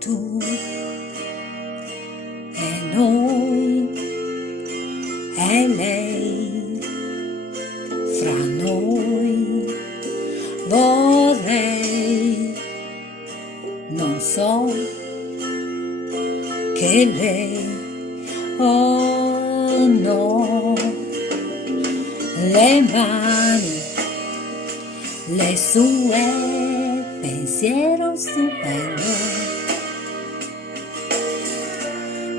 tu e noi e lei, fra noi vorrei, non so che lei, oh no, le mani, le sue, pensiero stupendo,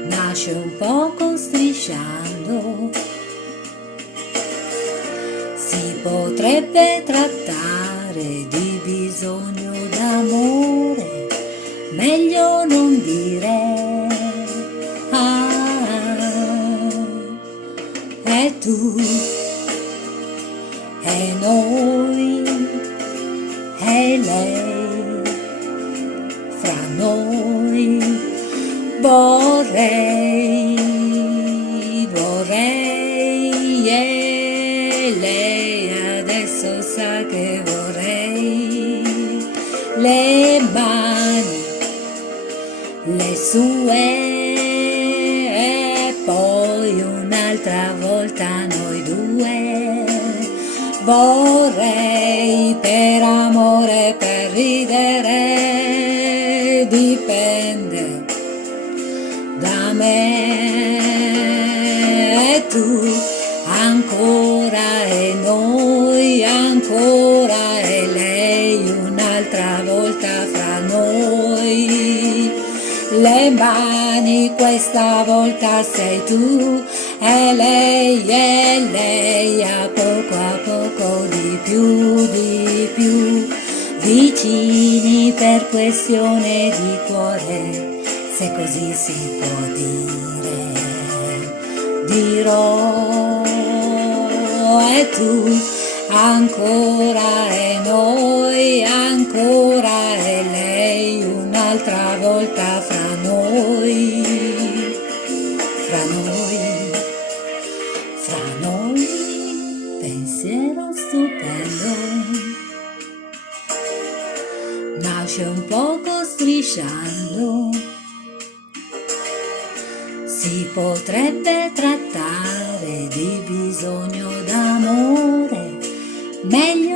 nasce un poco strisciando, si potrebbe trattare di bisogno d'amore, meglio non dire, e tu e noi e lei, fra noi vorrei e lei adesso sa che vorrei, le mani, le sue e poi un'altra volta noi due, vorrei per amore, per ridere, dipende da me e tu, ancora e noi, ancora e lei, un'altra volta fra noi, le mani questa volta sei tu e lei a poco di più, vicini per questione di cuore, se così si può dire, dirò e tu, ancora e noi, ancora e lei, un'altra volta fra noi, fra noi, pensiero stupendo, nasce un poco strisciando, si potrebbe trattare di bisogno d'amore, meglio